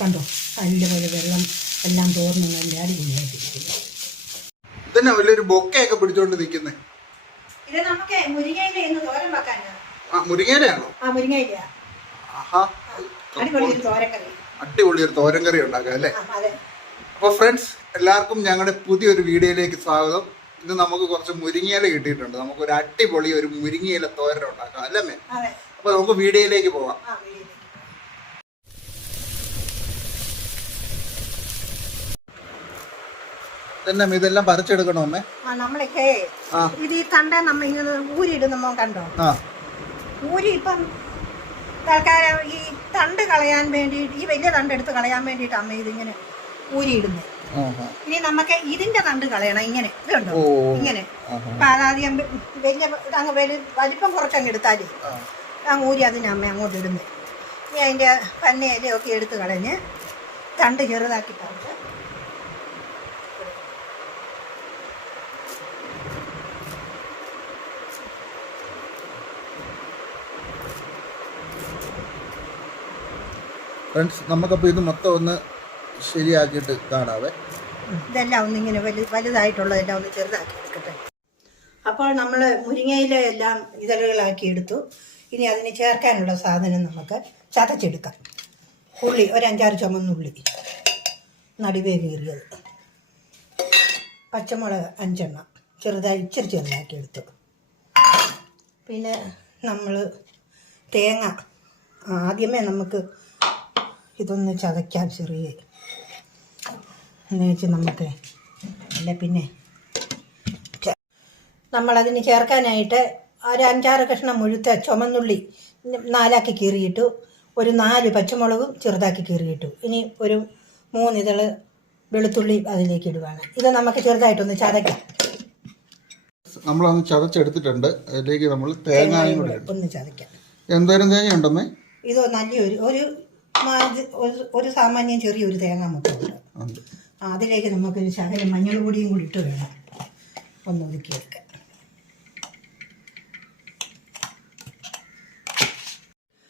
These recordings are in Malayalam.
കണ്ടോ അതിൻ്റെ വെള്ളം എല്ലാം തോർന്ന് നല്ല അടിപൊളിയായിട്ടിരിക്കുന്നു. ഇതന്നെ വലിയൊരു ബൊക്കയൊക്കെ പിടിച്ചോണ്ട് നിൽക്കുന്നേ. ഇത് നമുക്ക് മുരിങ്ങയില എന്ന് തോരൻ വെക്കാനാ. മുരിങ്ങയിലയാണോ? മുരിങ്ങയില. അടിപൊളി ഒരു തോരൻ കറി ഉണ്ടാക്കാം അല്ലേ? അപ്പോൾ ഫ്രണ്ട്സ്, എല്ലാവർക്കും ഞങ്ങളുടെ പുതിയൊരു വീഡിയോയിലേക്ക് സ്വാഗതം. ഇന്ന് നമുക്ക് കുറച്ച് മുരിങ്ങയില കിട്ടിയിട്ടുണ്ട്. നമുക്കൊരു അടിപൊളി ഒരു മുരിങ്ങയില തോരൻ ഉണ്ടാക്കാം അല്ലേ? അപ്പോൾ നമുക്ക് വീഡിയോയിലേക്ക് പോവാം. ഇതെല്ലാം പറിച്ചെടുക്കണോ അമ്മേ? നമ്മളൊക്കെ ഇത് ഈ തണ്ട നമ്മ ഇങ്ങനെ ഊരിയിടുന്ന കണ്ടോ? ഊരി ഇപ്പം തൽക്കാലം ഈ തണ്ട് കളയാൻ വേണ്ടിയിട്ട്, ഈ വലിയ തണ്ട് എടുത്ത് കളയാൻ വേണ്ടിയിട്ട് അമ്മ ഇതിങ്ങനെ ഊരിയിടുന്നത്. ഇനി നമുക്ക് ഇതിന്റെ തണ്ട് കളയണം. ഇങ്ങനെ ഇതുണ്ടോ ഇങ്ങനെ. അപ്പൊ അതാദ്യം വലിയ അങ്ങ് വലിപ്പം കുറച്ചങ്ങ് എടുത്താലേ അങ്ങ് ഊരി അതിന് അമ്മ അങ്ങോട്ട് ഇടുന്നത്. ഇനി അതിന്റെ പന്നയിലൊക്കെ എടുത്ത് കളഞ്ഞ് തണ്ട് ചെറുതാക്കി പറിച്ച് ഫ്രണ്ട്സ്, നമുക്കപ്പോൾ ഇത് മൊത്തം ഒന്ന് ശരിയാക്കിയിട്ട് കാണാവേ. ഇതെല്ലാം ഒന്നിങ്ങനെ വലുതായിട്ടുള്ളതെല്ലാം ഒന്ന് ചെറുതാക്കി എടുക്കട്ടെ. അപ്പോൾ നമ്മൾ മുരിങ്ങയില എല്ലാം ഇതളുകളാക്കി എടുത്തു. ഇനി അതിന് ചേർക്കാനുള്ള സാധനം നമുക്ക് ചതച്ചെടുക്കാം. ഉള്ളി ഒരു 5-6 ചുമന്നുള്ളി നടുവേ കീറിയത്, പച്ചമുളക് 5 എണ്ണം ഇച്ചിരി ചെറുതാക്കി എടുത്തു. പിന്നെ നമ്മൾ തേങ്ങ ആദ്യമേ നമുക്ക് ഇതൊന്ന് ചതയ്ക്കാം ചെറിയ എന്നുവെച്ച് നമുക്ക് അല്ല. പിന്നെ നമ്മളതിന് ചേർക്കാനായിട്ട് ഒരു 5-6 കഷ്ണം മുഴുത്ത ചുമന്നുള്ളി 4 കീറിയിട്ടു. ഒരു 4 പച്ചമുളകും ചെറുതാക്കി കീറിയിട്ടു. ഇനി ഒരു 3 ഇതള് വെളുത്തുള്ളി അതിലേക്ക് ഇടുവാണ്. ഇത് നമുക്ക് ചെറുതായിട്ടൊന്ന് ചതയ്ക്കാം. നമ്മളൊന്ന് ചതച്ചെടുത്തിട്ടുണ്ട്. അതിലേക്ക് നമ്മൾ തേങ്ങയും കൂടെ ഒന്ന് ചതയ്ക്കാം. എന്തോരം തേങ്ങ ഉണ്ടമ്മേ? ഇത് നല്ലൊരു ഒരു സാമാന്യം ചെറിയൊരു തേങ്ങ മുട്ടുണ്ട്. അതിലേക്ക് നമുക്കൊരു ശകലം മഞ്ഞൾ പൊടിയും കൂടി ഇട്ട് വേണം ഒന്ന് ഒതുക്കിയെടുക്കാൻ.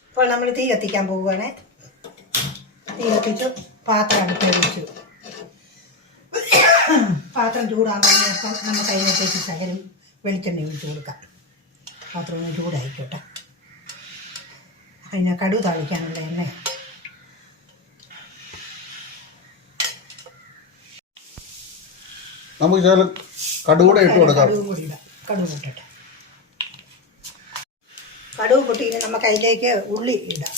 അപ്പോൾ നമ്മൾ തീ കത്തിക്കാൻ പോവുകയാണ്. തീ കത്തിച്ചു, പാത്രം അടുപ്പിൽ വെച്ചു. പാത്രം ചൂടാകുമ്പോൾ നമുക്ക് അതിനകത്തേക്ക് ശകലം വെളിച്ചെണ്ണ ഒഴിച്ച് കൊടുക്കാം. പാത്രം ഒന്ന് ചൂടായിക്കോട്ടെ. അതിനെ കടുക് താളിക്കാനുള്ള എണ്ണ നമുക്ക് കടുകൂടെ ഇട്ട് കൊടുക്കാം. കടുക് പൊട്ടട്ടെ. കടുക് പൊട്ടിയിട്ട് നമുക്ക് അതിലേക്ക് ഉള്ളി ഇടാം.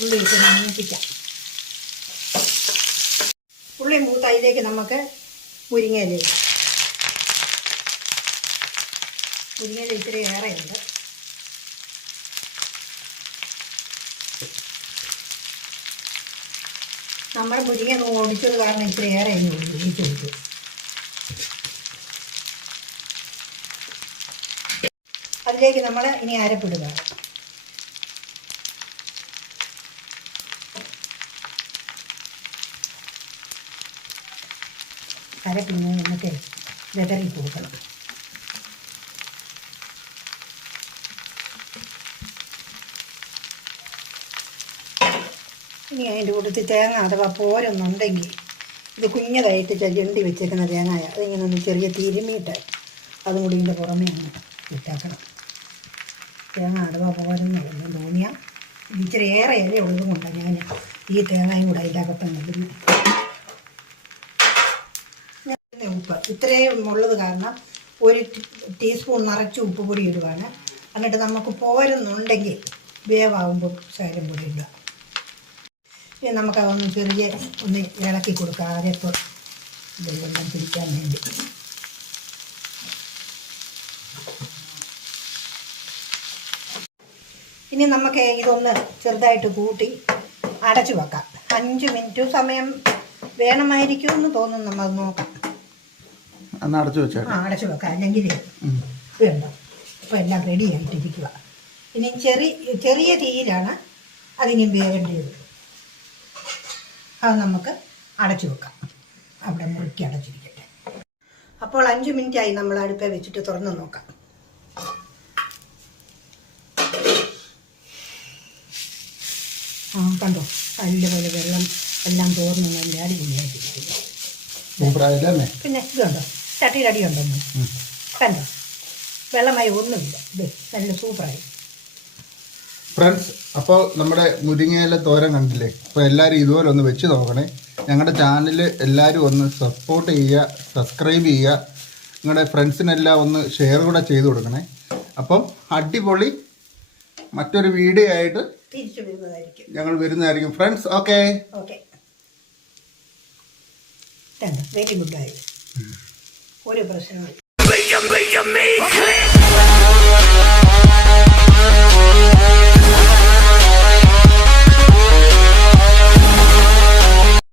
ഉള്ളി ഇട്ട് മൂപ്പിക്കാം. ഉള്ളി മൂത്ത് അതിലേക്ക് നമുക്ക് മുരിങ്ങയില ഇത്തിരി ഏറെയുണ്ട്. നമ്മൾ മുരിങ്ങ ഓടിച്ചത് കാരണം ഇത്തിരി ഏറെ ഒഴിച്ചു കൊടുത്തു. അതിലേക്ക് നമ്മൾ ഇനി അരപ്പിടുക. അരപ്പിന് നമുക്ക് വിതറി കൊടുക്കണം. ഇനി അതിൻ്റെ കൂട്ടത്തിൽ തേങ്ങ അഥവാ പോരൊന്നുണ്ടെങ്കിൽ ഇത് കുഞ്ഞതായിട്ട് ചെണ്ടി വെച്ചേക്കുന്ന തേങ്ങായ അതിങ്ങനെ ഒന്ന് ചെറിയ തിരുമിയിട്ട് അതും കൂടി ഇതിൻ്റെ പുറമേ ഒന്ന് ഇട്ടാക്കണം. തേങ്ങ അഥവാ പോരെന്ന് തോന്നിയാൽ ഇച്ചിരി ഏറെ ഇല ഉള്ളതും കൊണ്ടാണ് ഞാൻ ഈ തേങ്ങയും കൂടെ അതിൻ്റെ അകത്തന്നെ ഇടുന്നു. ഉപ്പ് ഇത്രയും ഉള്ളത് കാരണം 1 ടീസ്പൂൺ നിറച്ച് ഉപ്പ് പൊടി ഇടുവാണ്. എന്നിട്ട് നമുക്ക് പോരുന്നുണ്ടെങ്കിൽ വേവാകുമ്പോൾ ശകലം പൊടി ഇടുക. ഇനി നമുക്കതൊന്ന് ചെറിയ ഒന്ന് ഇളക്കി കൊടുക്കാം. അരപ്പ് ഇതെല്ലാം പിടിക്കാൻ വേണ്ടി. ഇനി നമുക്ക് ഇതൊന്ന് ചെറുതായിട്ട് കൂട്ടി അടച്ചു വെക്കാം. 5 മിനിറ്റ് സമയം വേണമായിരിക്കുമെന്ന് തോന്നുന്നു. നമ്മൾ നോക്കാം. അടച്ചു വെക്കാം. അല്ലെങ്കിൽ വേണ്ട. അപ്പോൾ എല്ലാം റെഡി ആയിട്ടിരിക്കുക. ഇനി ചെറിയ തീയിലാണ് അതിനും വേവേണ്ടത്. അത് നമുക്ക് അടച്ചു വെക്കാം. അവിടെ മുറുക്കി അടച്ചിരിക്കട്ടെ. അപ്പോൾ 5 മിനിറ്റായി നമ്മൾ അടുപ്പേ വെച്ചിട്ട് തുറന്ന് നോക്കാം. കണ്ടോ നല്ലപോലെ വെള്ളം എല്ലാം തോർന്ന് നല്ല അടിപൊളിയായിട്ടിരിക്കുന്നു. സൂപ്പറായില്ലേ? പിന്നെ ഇത് കണ്ടോ ചട്ടിയുടെ അടി ഉണ്ടോ കണ്ടോ വെള്ളമായി ഒന്നുമില്ല. ഇത് നല്ല സൂപ്പറായി. ഫ്രണ്ട്സ്, അപ്പോൾ നമ്മുടെ മുരിങ്ങയില തോരൻ കണ്ടില്ലേ? അപ്പോൾ എല്ലാവരും ഇതുപോലെ ഒന്ന് വെച്ച് നോക്കണേ. ഞങ്ങളുടെ ചാനൽ എല്ലാവരും ഒന്ന് സപ്പോർട്ട് ചെയ്യുക, സബ്സ്ക്രൈബ് ചെയ്യുക, നിങ്ങളുടെ ഫ്രണ്ട്സിനെല്ലാം ഒന്ന് ഷെയർ കൂടെ ചെയ്ത് കൊടുക്കണേ. അപ്പം അടിപൊളി മറ്റൊരു വീഡിയോ ആയിട്ട് തിരിച്ചു വരുന്നതായിരിക്കും, ഞങ്ങൾ വരുന്നതായിരിക്കും ഫ്രണ്ട്സ്. Okay okay. വെരി ഗുഡായി, ഒരു പ്രശ്നവും